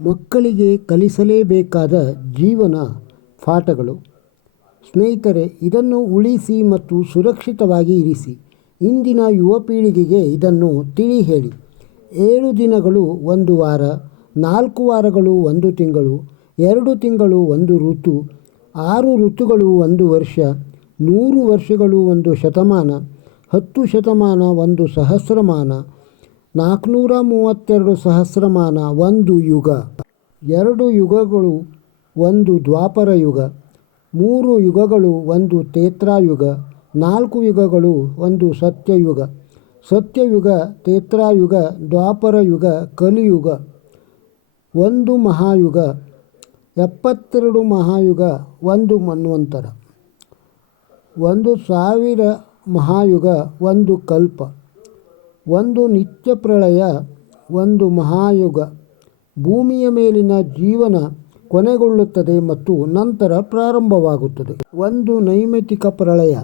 ಮಕ್ಕಳಿಗೆ ಕಲಿಸಲೇಬೇಕಾದ ಜೀವನ ಪಾಠಗಳು. ಸ್ನೇಹಿತರೆ, ಇದನ್ನು ಉಳಿಸಿ ಮತ್ತು ಸುರಕ್ಷಿತವಾಗಿ ಇರಿಸಿ. ಇಂದಿನ ಯುವ ಪೀಳಿಗೆಗೆ ಇದನ್ನು ತಿಳಿ ಹೇಳಿ ಏಳು ದಿನಗಳು ಒಂದು ವಾರ, ನಾಲ್ಕು ವಾರಗಳು ಒಂದು ತಿಂಗಳು, ಎರಡು ತಿಂಗಳು ಒಂದು ಋತು, ಆರು ಋತುಗಳು ಒಂದು ವರ್ಷ, ನೂರು ವರ್ಷಗಳು ಒಂದು ಶತಮಾನ, ಹತ್ತು ಶತಮಾನ ಒಂದು ಸಹಸ್ರಮಾನ ನಾಲ್ಕುನೂರ ಮೂವತ್ತೆರಡು ಸಹಸ್ರಮಾನ ಒಂದು ಯುಗ. ಎರಡು ಯುಗಗಳು ಒಂದು ದ್ವಾಪರ ಯುಗ. ಮೂರು ಯುಗಗಳು ಒಂದು ತೇತ್ರಾಯುಗ. ನಾಲ್ಕು ಯುಗಗಳು ಒಂದು ಸತ್ಯಯುಗ. ಸತ್ಯಯುಗ, ತೇತ್ರಾಯುಗ, ದ್ವಾಪರ ಯುಗ, ಕಲಿಯುಗ. ಒಂದು ಮಹಾಯುಗ, ಎಪ್ಪತ್ತೆರಡು ಮಹಾಯುಗ, ಒಂದು ಮನ್ವಂತರ. ಒಂದು ಸಾವಿರ ಮಹಾಯುಗ, ಒಂದು ಕಲ್ಪ. ಒಂದು ನಿತ್ಯ ಪ್ರಳಯ, ಒಂದು ಮಹಾಯುಗ. ಭೂಮಿಯ ಮೇಲಿನ ಜೀವನ ಕೊನೆಗೊಳ್ಳುತ್ತದೆ ಮತ್ತು ನಂತರ ಪ್ರಾರಂಭವಾಗುತ್ತದೆ. ಒಂದು ನೈಮಿತಿಕ ಪ್ರಳಯ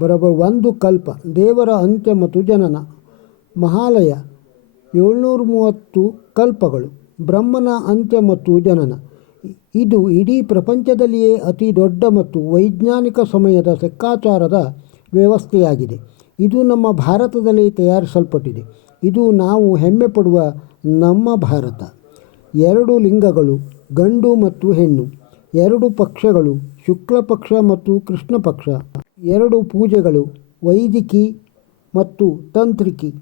ಬರಬರ್ ಒಂದು ಕಲ್ಪ, ದೇವರ ಅಂತ್ಯ ಮತ್ತು ಜನನ. ಮಹಾಲಯ ಏಳ್ನೂರ ಮೂವತ್ತು ಕಲ್ಪಗಳು, ಬ್ರಹ್ಮನ ಅಂತ್ಯ ಮತ್ತು ಜನನ. ಇದು ಇಡೀ ಪ್ರಪಂಚದಲ್ಲಿಯೇ ಅತಿ ದೊಡ್ಡ ಮತ್ತು ವೈಜ್ಞಾನಿಕ ಸಮಯದ ಲೆಕ್ಕಾಚಾರದ ವ್ಯವಸ್ಥೆಯಾಗಿದೆ. ಇದು ನಮ್ಮ ಭಾರತದಲ್ಲಿ ತಯಾರಿಸಲ್ಪಟ್ಟಿದೆ. ಇದು ನಾವು ಹೆಮ್ಮೆ ಪಡುವ ನಮ್ಮ ಭಾರತ. ಎರಡು ಲಿಂಗಗಳು, ಗಂಡು ಮತ್ತು ಹೆಣ್ಣು. ಎರಡು ಪಕ್ಷಗಳು, ಶುಕ್ಲ ಪಕ್ಷ ಮತ್ತು ಕೃಷ್ಣ ಪಕ್ಷ. ಎರಡು ಪೂಜೆಗಳು, ವೈದಿಕಿ ಮತ್ತು ತಂತ್ರಿಕಿ.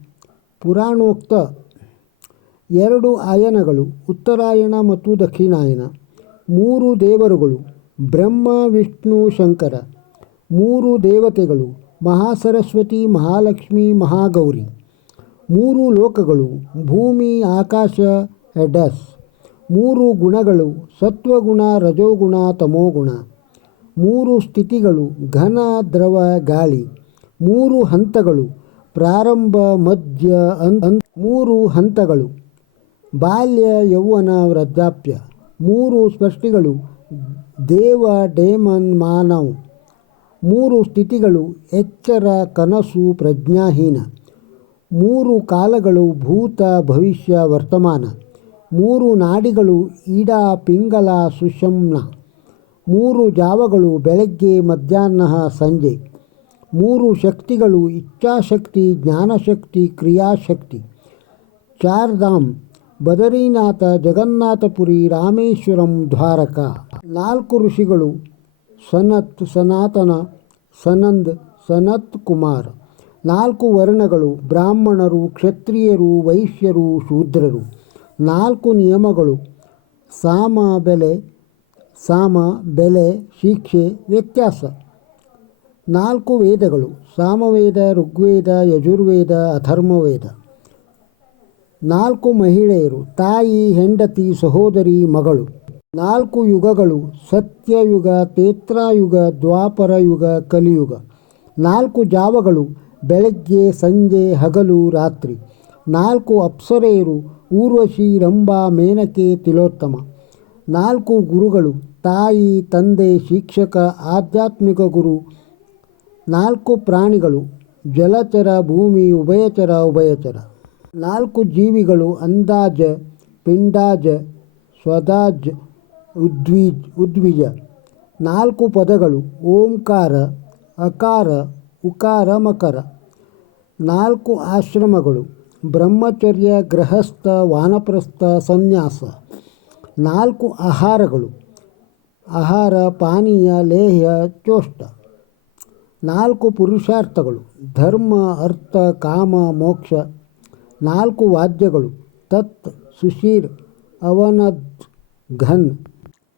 ಪುರಾಣೋಕ್ತ ಎರಡು ಆಯನಗಳು, ಉತ್ತರಾಯಣ ಮತ್ತು ದಕ್ಷಿಣಾಯನ. ಮೂರು ದೇವರುಗಳು, ಬ್ರಹ್ಮ, ವಿಷ್ಣು, ಶಂಕರ. ಮೂರು ದೇವತೆಗಳು ಮಹಾಸರಸ್ವತಿ, ಮಹಾಲಕ್ಷ್ಮಿ, ಮಹಾಗೌರಿ. ಮೂರು ಲೋಕಗಳು, ಭೂಮಿ, ಆಕಾಶ ಎಡಸ್ ಮೂರು ಗುಣಗಳು, ಸತ್ವಗುಣ, ರಜೋಗುಣ, ತಮೋಗುಣ. ಮೂರು ಸ್ಥಿತಿಗಳು, ಘನ, ದ್ರವ, ಗಾಳಿ. ಮೂರು ಹಂತಗಳು, ಪ್ರಾರಂಭ, ಮಧ್ಯ ಮೂರು ಹಂತಗಳು, ಬಾಲ್ಯ, ಯೌವನ, ವೃದ್ಧಾಪ್ಯ. ಮೂರು ಸ್ಪಷ್ಟಿಗಳು ದೇವ, ಡೇಮನ್, ಮಾನವ್. ಮೂರು ಸ್ಥಿತಿಗಳು, ಎಚ್ಚರ, ಕನಸು, ಪ್ರಜ್ಞಾಹೀನ. ಮೂರು ಕಾಲಗಳು, ಭೂತ, ಭವಿಷ್ಯ, ವರ್ತಮಾನ. ಮೂರು ನಾಡಿಗಳು, ಈಡ, ಪಿಂಗಲ, ಸುಷಮ್ನ. ಮೂರು ಜಾವಗಳು, ಬೆಳಗ್ಗೆ, ಮಧ್ಯಾಹ್ನ, ಸಂಜೆ. ಮೂರು ಶಕ್ತಿಗಳು, ಇಚ್ಛಾಶಕ್ತಿ, ಜ್ಞಾನಶಕ್ತಿ, ಕ್ರಿಯಾಶಕ್ತಿ. ಚಾರ್ಧಾಮ್, ಬದರೀನಾಥ, ಜಗನ್ನಾಥಪುರಿ, ರಾಮೇಶ್ವರಂ ದ್ವಾರಕ. ನಾಲ್ಕು ಋಷಿಗಳು ಸನತ್, ಸನಾತನ, ಸನಂದ್, ಸನತ್ ಕುಮಾರ್. ನಾಲ್ಕು ವರ್ಣಗಳು ಬ್ರಾಹ್ಮಣರು, ಕ್ಷತ್ರಿಯರು, ವೈಶ್ಯರು, ಶೂದ್ರರು. ನಾಲ್ಕು ನಿಯಮಗಳು ಸಾಮ ಬೆಲೆ ಸಾಮ ಬೆಲೆ, ಶಿಕ್ಷೆ, ವ್ಯತ್ಯಾಸ. ನಾಲ್ಕು ವೇದಗಳು ಸಾಮವೇದ, ಋಗ್ವೇದ, ಯಜುರ್ವೇದ ಅಥರ್ಮವೇದ ನಾಲ್ಕು ಮಹಿಳೆಯರು, ತಾಯಿ, ಹೆಂಡತಿ, ಸಹೋದರಿ, ಮಗಳು. ನಾಲ್ಕು ಯುಗಗಳು, ಸತ್ಯಯುಗ ತೇತ್ರಾಯುಗ ದ್ವಾಪರ ಯುಗ ಕಲಿಯುಗ. ನಾಲ್ಕು ಜಾವಗಳು, ಬೆಳಗ್ಗೆ, ಸಂಜೆ, ಹಗಲು, ರಾತ್ರಿ. ನಾಲ್ಕು ಅಪ್ಸರೆಯರು, ಊರ್ವಶಿ, ರಂಭಾ, ಮೇನಕೆ, ತಿಲೋತ್ತಮ. ನಾಲ್ಕು ಗುರುಗಳು, ತಾಯಿ, ತಂದೆ, ಶಿಕ್ಷಕ, ಆಧ್ಯಾತ್ಮಿಕ ಗುರು. ನಾಲ್ಕು ಪ್ರಾಣಿಗಳು, ಜಲಚರ, ಭೂಮಿ, ಉಭಯಚರ ಉಭಯಚರ. ನಾಲ್ಕು ಜೀವಿಗಳು, ಅಂದಾಜ, ಪಿಂಡಾಜ, ಸ್ವದಾಜ್ ಉದ್ವಿಜ್, ಉದ್ವಿಜ. ನಾಲ್ಕು ಪದಗಳು ಓಂಕಾರ, ಅಕಾರ, ಉಕಾರ, ಮಕರ. ನಾಲ್ಕು ಆಶ್ರಮಗಳು ಬ್ರಹ್ಮಚರ್ಯ, ಗೃಹಸ್ಥ, ವಾನಪ್ರಸ್ಥ, ಸನ್ಯಾಸ. ನಾಲ್ಕು ಆಹಾರಗಳು ಆಹಾರ, ಪಾನೀಯ, ಲೇಹ್ಯ, ಚೋಷ್ಟ. ನಾಲ್ಕು ಪುರುಷಾರ್ಥಗಳು ಧರ್ಮ, ಅರ್ಥ, ಕಾಮ, ಮೋಕ್ಷ. ನಾಲ್ಕು ವಾದ್ಯಗಳು ತತ್, ಸುಶೀರ್, ಅವನದ್ ಘನ್.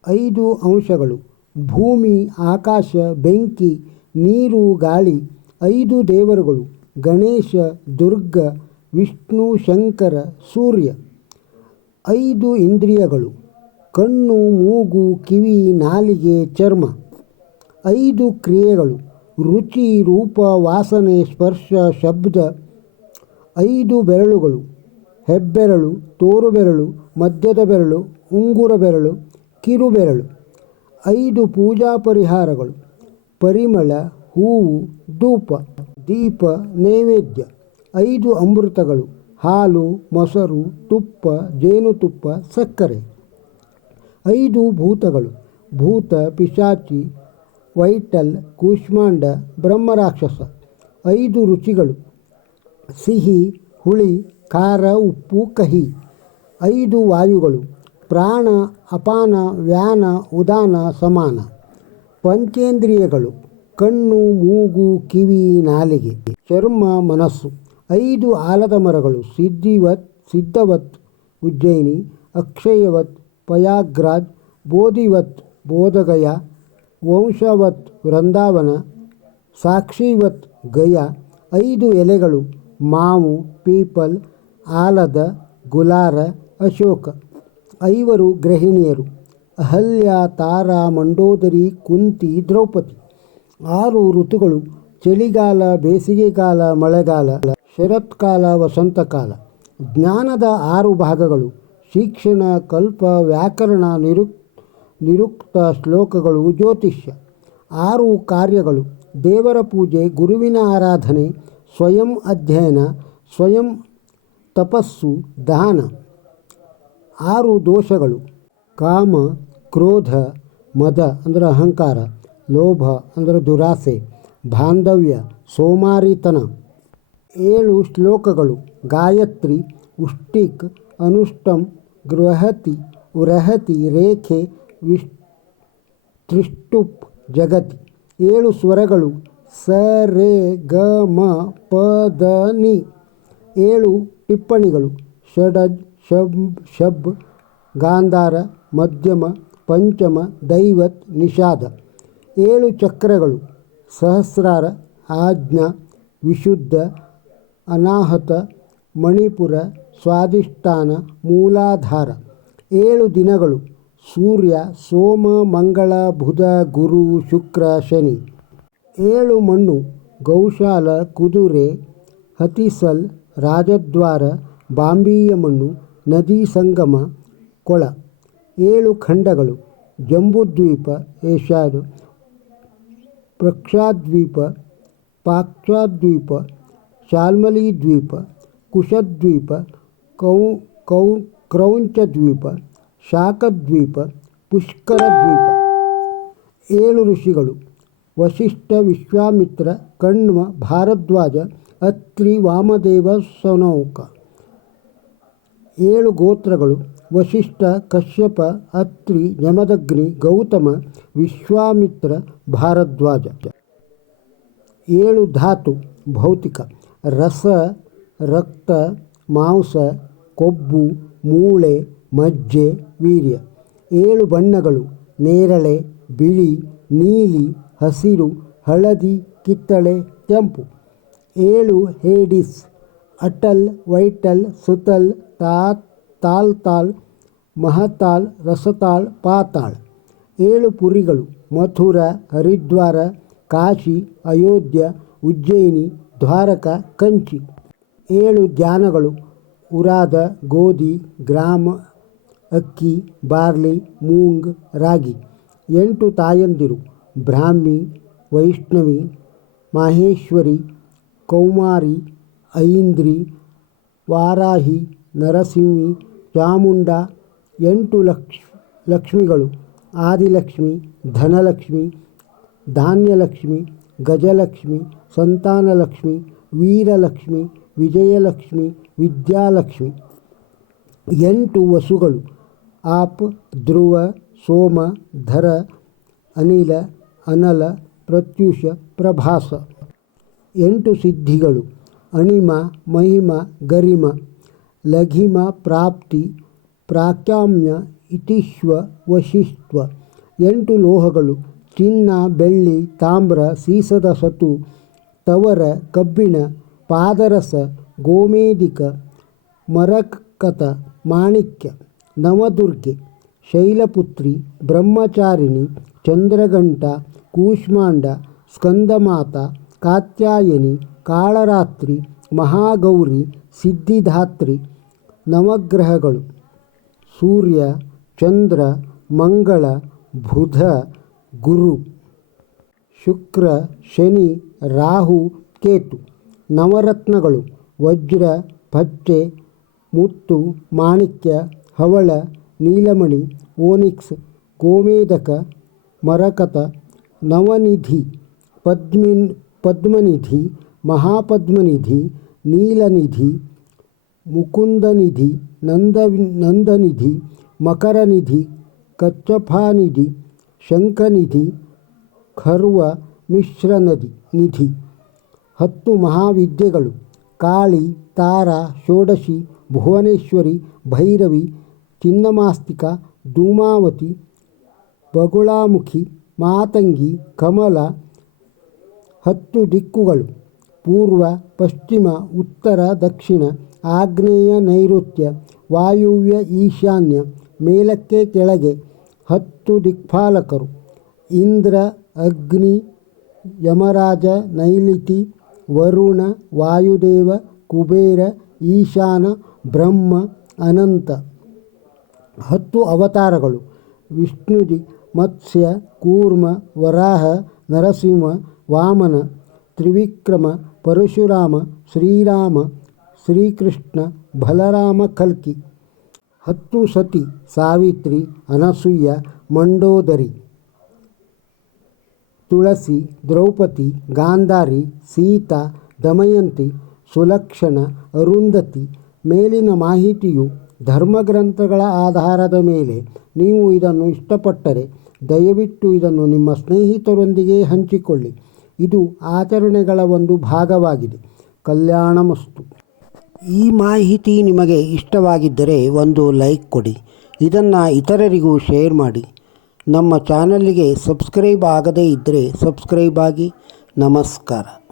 ಐದು ಅಂಶಗಳು. ಭೂಮಿ, ಆಕಾಶ, ಬೆಂಕಿ, ನೀರು, ಗಾಳಿ. ಐದು ದೇವರುಗಳು. ಗಣೇಶ, ದುರ್ಗ, ವಿಷ್ಣು, ಶಂಕರ, ಸೂರ್ಯ. ಐದು ಇಂದ್ರಿಯಗಳು. ಕಣ್ಣು, ಮೂಗು, ಕಿವಿ, ನಾಲಿಗೆ, ಚರ್ಮ. ಐದು ಕ್ರಿಯೆಗಳು. ರುಚಿ, ರೂಪ, ವಾಸನೆ, ಸ್ಪರ್ಶ, ಶಬ್ದ. ಐದು ಬೆರಳುಗಳು. ಹೆಬ್ಬೆರಳು ತೋರು ಬೆರಳು ಮಧ್ಯದ ಬೆರಳು, ಉಂಗುರ ಬೆರಳು ಕಿರು ಬೆರಳು, ಐದು ಪೂಜಾ ಪರಿಹಾರಗಳು, ಪರಿಮಳ, ಹೂವು, ಧೂಪ, ದೀಪ, ನೈವೇದ್ಯ, ಐದು ಅಮೃತಗಳು, ಹಾಲು, ಮೊಸರು, ತುಪ್ಪ, ಜೇನುತುಪ್ಪ, ಸಕ್ಕರೆ. ಐದು ಭೂತಗಳು, ಭೂತ, ಪಿಶಾಚಿ, ವೈಟಲ್, ಕೂಷ್ಮಾಂಡ, ಬ್ರಹ್ಮರಾಕ್ಷಸ. ಐದು ರುಚಿಗಳು, ಸಿಹಿ, ಹುಳಿ, ಖಾರ, ಉಪ್ಪು, ಕಹಿ. ಐದು ವಾಯುಗಳು ಪ್ರಾಣ, ಅಪಾನ, ವ್ಯಾನ, ಉದಾನ, ಸಮಾನ. ಪಂಚೇಂದ್ರಿಯಗಳು, ಕಣ್ಣು, ಮೂಗು, ಕಿವಿ, ನಾಲಿಗೆ, ಚರ್ಮ, ಮನಸ್ಸು, ಐದು ಆಲದ ಮರಗಳು, ಸಿದ್ಧಿವತ್, ಸಿದ್ಧವತ್, ಉಜ್ಜಯಿನಿ, ಅಕ್ಷಯವತ್, ಪಯಾಗ್ರಾಜ್, ಬೋಧಿವತ್, ಬೋಧಗಯ, ವಂಶವತ್, ವೃಂದಾವನ, ಸಾಕ್ಷಿವತ್, ಗಯ, ಐದು ಎಲೆಗಳು, ಮಾವು, ಪೀಪಲ್, ಆಲದ, ಗುಲಾರ, ಅಶೋಕ. ಐವರು ಗೃಹಿಣಿಯರು, ಅಹಲ್ಯ, ತಾರಾ, ಮಂಡೋದರಿ, ಕುಂತಿ, ದ್ರೌಪದಿ. ಆರು ಋತುಗಳು, ಚಳಿಗಾಲ, ಬೇಸಿಗೆಗಾಲ, ಮಳೆಗಾಲ, ಶರತ್ಕಾಲ, ವಸಂತಕಾಲ. ಜ್ಞಾನದ ಆರು ಭಾಗಗಳು, ಶಿಕ್ಷಣ, ಕಲ್ಪ, ವ್ಯಾಕರಣ, ನಿರುಕ್, ನಿರುಕ್ತ ಶ್ಲೋಕಗಳು, ಜ್ಯೋತಿಷ್ಯ. ಆರು ಕಾರ್ಯಗಳು, ದೇವರ ಪೂಜೆ, ಗುರುವಿನ ಆರಾಧನೆ, ಸ್ವಯಂ ಅಧ್ಯಯನ, ಸ್ವಯಂ ತಪಸ್ಸು, ದಾನ. ಆರು ದೋಷಗಳು. ಕಾಮ, ಕ್ರೋಧ, ಮದ ಅಂದರೆ ಅಹಂಕಾರ, ಲೋಭ ಅಂದರೆ ದುರಾಸೆ, ಬಾಂಧವ್ಯ, ಸೋಮಾರಿತನ. ಏಳು ಶ್ಲೋಕಗಳು. ಗಾಯತ್ರಿ, ಉಷ್ಟಿಕ್, ಅನುಷ್ಟಂ, ಗೃಹತಿ, ಉರಹತಿ, ರೇಖೆ, ವಿಶ್, ತ್ರಿಷ್ಟುಪ್, ಜಗತಿ. ಏಳು ಸ್ವರಗಳು. ಸ, ರೇ, ಗ, ಮ, ಪ, ದ, ನಿ. ಏಳು ಟಿಪ್ಪಣಿಗಳು. ಷಡಜ್ ಶಬ್ ಶಬ್, ಗಾಂಧಾರ, ಮಧ್ಯಮ, ಪಂಚಮ, ದೈವತ್, ನಿಷಾದ. ಏಳು ಚಕ್ರಗಳು. ಸಹಸ್ರಾರ, ಆಜ್ಞಾ, ವಿಶುದ್ಧ, ಅನಾಹತ, ಮಣಿಪುರ, ಸ್ವಾಧಿಷ್ಠಾನ, ಮೂಲಾಧಾರ. ಏಳು ದಿನಗಳು. ಸೂರ್ಯ, ಸೋಮ, ಮಂಗಳ, ಬುಧ, ಗುರು, ಶುಕ್ರ, ಶನಿ. ಏಳು ಮಣ್ಣು. ಗೌಶಾಲ, ಕುದುರೆ, ಹತಿಸಲ್, ರಾಜದ್ವಾರ, ಬಾಂಬೀಯ ಮಣ್ಣು ನದಿ ಸಂಗಮ, ಕೊಳ, ಏಳು ಖಂಡಗಳು, ಜಂಬೂದ್ವೀಪ, ಏಷ್ಯಾದು ಪ್ರಕ್ಷಾದ್ವೀಪ ಪಾಕ್ಷಾದ್ವೀಪ ಶಾಲ್ಮಲಿ ದ್ವೀಪ ಕುಶದ್ವೀಪ, ಕೌ ಕೌ, ಕ್ರೌಂಚದ್ವೀಪ, ಶಾಖದ್ವೀಪ ಪುಷ್ಕರ ದ್ವೀಪ ಏಳು ಋಷಿಗಳು, ವಸಿಷ್ಠ ವಿಶ್ವಾಮಿತ್ರ, ಕಣ್ವ ಭಾರದ್ವಾಜ, ಅತ್ರಿ ವಾಮದೇವ ಸನೌಕ. ಏಳು ಗೋತ್ರಗಳು ವಶಿಷ್ಠ ಕಶ್ಯಪ, ಅತ್ರಿ, ಯಮದಗ್ನಿ, ಗೌತಮ, ವಿಶ್ವಾಮಿತ್ರ, ಭಾರದ್ವಾಜ. ಏಳು ಧಾತು, ಭೌತಿಕ. ರಸ, ರಕ್ತ, ಮಾಂಸ, ಕೊಬ್ಬು, ಮೂಳೆ, ಮಜ್ಜೆ, ವೀರ್ಯ. ಏಳು ಬಣ್ಣಗಳು, ನೇರಳೆ, ಬಿಳಿ, ನೀಲಿ, ಹಸಿರು, ಹಳದಿ, ಕಿತ್ತಳೆ, ಕೆಂಪು. ಏಳು ಹೇಡಿಸ್. ಅಟಲ್, ವೈಟಲ್, ಸುತಲ್, ತಾ ತಾಲ್ ತಾಲ್ ಮಹತಾಲ್ ರಸತಾಳ್, ಪಾತಾಳ್. ಏಳು ಪುರಿಗಳು, ಮಥುರ, ಹರಿದ್ವಾರ, ಕಾಶಿ, ಅಯೋಧ್ಯ, ಉಜ್ಜಯಿನಿ, ದ್ವಾರಕ, ಕಂಚಿ. ಏಳು ಧ್ಯಾನಗಳು, ಉರಾದ, ಗೋಧಿ, ಗ್ರಾಮ, ಅಕ್ಕಿ, ಬಾರ್ಲಿ, ಮೂಂಗ್, ರಾಗಿ. ಎಂಟು ತಾಯಂದಿರು, ಬ್ರಾಹ್ಮಿ, ವೈಷ್ಣವಿ, ಮಾಹೇಶ್ವರಿ, ಕೌಮಾರಿ ಐಂದ್ರಿ, ವಾರಾಹಿ, ನರಸಿಂಹಿ, ಚಾಮುಂಡ, ಎಂಟು ಲಕ್ಷ್, ಲಕ್ಷ್ಮಿಗಳು. ಆದಿಲಕ್ಷ್ಮಿ, ಧನಲಕ್ಷ್ಮಿ, ಧಾನ್ಯಲಕ್ಷ್ಮಿ, ಗಜಲಕ್ಷ್ಮಿ, ಸಂತಾನಲಕ್ಷ್ಮಿ, ವೀರಲಕ್ಷ್ಮಿ, ವಿಜಯಲಕ್ಷ್ಮಿ, ವಿದ್ಯಾಲಕ್ಷ್ಮಿ. ಎಂಟು ವಸುಗಳು. ಆಪ್, ಧ್ರುವ, ಸೋಮ, ಧರ, ಅನಿಲ, ಅನಲ, ಪ್ರತ್ಯುಷ, ಪ್ರಭಾಸ. ಎಂಟು ಸಿದ್ಧಿಗಳು. ಅಣಿಮ, ಮಹಿಮ, ಗರಿಮ, ಲಘಿಮ, ಪ್ರಾಪ್ತಿ, ಪ್ರಾಕ್ಯಾಮ್ಯ, ಇತಿಶ್ವ ವಶಿಷ್ಟ್ವ ಎಂಟು ಲೋಹಗಳು. ಚಿನ್ನ, ಬೆಳ್ಳಿ, ತಾಮ್ರ, ಸೀಸದ ಸತು, ತವರ, ಕಬ್ಬಿಣ, ಪಾದರಸ ಗೋಮೇದಿಕ ಮರಕತ, ಮಾಣಿಕ್ಯ, ನವದುರ್ಗೆ, ಶೈಲಪುತ್ರಿ, ಬ್ರಹ್ಮಚಾರಿಣಿ ಚಂದ್ರಗಂಟ ಕೂಷ್ಮಾಂಡ, ಸ್ಕಂದಮಾತ, ಕಾತ್ಯಾಯನಿ ಕಾಳರಾತ್ರಿ, ಮಹಾಗೌರಿ, ಸಿದ್ಧಿದಾತ್ರಿ, ನವಗ್ರಹಗಳು. ಸೂರ್ಯ, ಚಂದ್ರ, ಮಂಗಳ, ಬುಧ, ಗುರು. ಶುಕ್ರ, ಶನಿ, ರಾಹು, ಕೇತು. ನವರತ್ನಗಳು, ವಜ್ರ, ಪಚ್ಚೆ, ಮುತ್ತು, ಮಾಣಿಕ್ಯ, ಹವಳ, ನೀಲಮಣಿ, ಓನಿಕ್ಸ್ ಗೋಮೇದಕ ಮರಕತ, ನವನಿಧಿ, ಪದ್ಮಿನ್, ಪದ್ಮನಿಧಿ ಮಹಾಪದ್ಮನಿಧಿ, ನೀಲನಿಧಿ, ಮುಕುಂದನಿಧಿ ನಂದ ನಂದನಿಧಿ, ಮಕರನಿಧಿ ಕಚ್ಚಫಾನಿಧಿ ಶಂಖನಿಧಿ, ಖರ್ವ ಮಿಶ್ರನದಿ, ನಿಧಿ. ಹತ್ತು ಮಹಾವಿದ್ಯೆಗಳು. ಕಾಳಿ, ತಾರ, ಷೋಡಶಿ, ಭುವನೇಶ್ವರಿ, ಭೈರವಿ, ಚಿನ್ನಮಾಸ್ತಿಕ, ಧೂಮಾವತಿ, ಬಗುಳಾಮುಖಿ, ಮಾತಂಗಿ, ಕಮಲ. ಹತ್ತು ದಿಕ್ಕುಗಳು. ಪೂರ್ವ, ಪಶ್ಚಿಮ, ಉತ್ತರ, ದಕ್ಷಿಣ, ಆಗ್ನೇಯ ನೈಋತ್ಯ, ವಾಯುವ್ಯ ಈಶಾನ್ಯ, ಮೇಲಕ್ಕೆ ಕೆಳಗೆ ಹತ್ತು ದಿಕ್ಪಾಲಕರು. ಇಂದ್ರ, ಅಗ್ನಿ, ಯಮರಾಜ ನೈಲಿತಿ ವರುಣ, ವಾಯುದೇವ, ಕುಬೇರ, ಈಶಾನ, ಬ್ರಹ್ಮ, ಅನಂತ. ಹತ್ತು ಅವತಾರಗಳು. ವಿಷ್ಣುಜಿ, ಮತ್ಸ್ಯ, ಕೂರ್ಮ, ವರಾಹ, ನರಸಿಂಹ, ವಾಮನ, ತ್ರಿವಿಕ್ರಮ ಪರಶುರಾಮ, ಶ್ರೀರಾಮ, ಶ್ರೀಕೃಷ್ಣ, ಬಲರಾಮ ಕಲ್ಕಿ, ಹತ್ತು ಸತಿ ಸಾವಿತ್ರಿ, ಅನಸೂಯ, ಮಂಡೋದರಿ, ತುಳಸಿ, ದ್ರೌಪದಿ, ಗಾಂಧಾರಿ, ಸೀತಾ, ದಮಯಂತಿ, ಸುಲಕ್ಷಣ, ಅರುಂಧತಿ. ಮೇಲಿನ ಮಾಹಿತಿಯು ಧರ್ಮಗ್ರಂಥಗಳ ಆಧಾರದ ಮೇಲೆ. ನೀವು ಇದನ್ನು ಇಷ್ಟಪಟ್ಟರೆ ದಯವಿಟ್ಟು ಇದನ್ನು ನಿಮ್ಮ ಸ್ನೇಹಿತರೊಂದಿಗೆ ಹಂಚಿಕೊಳ್ಳಿ. ಇದು ಆಚರಣೆಗಳ ಒಂದು ಭಾಗವಾಗಿದೆ. ಕಲ್ಯಾಣಮಸ್ತು. ಈ ಮಾಹಿತಿ ನಿಮಗೆ ಇಷ್ಟವಾಗಿದ್ದರೆ ಒಂದು ಲೈಕ್ ಕೊಡಿ. ಇದನ್ನು ಇತರರಿಗೂ ಶೇರ್ ಮಾಡಿ. ನಮ್ಮ ಚಾನಲ್ಗೆ ಸಬ್ಸ್ಕ್ರೈಬ್ ಆಗದೇ ಇದ್ದರೆ ಸಬ್ಸ್ಕ್ರೈಬ್ ಆಗಿ. ನಮಸ್ಕಾರ.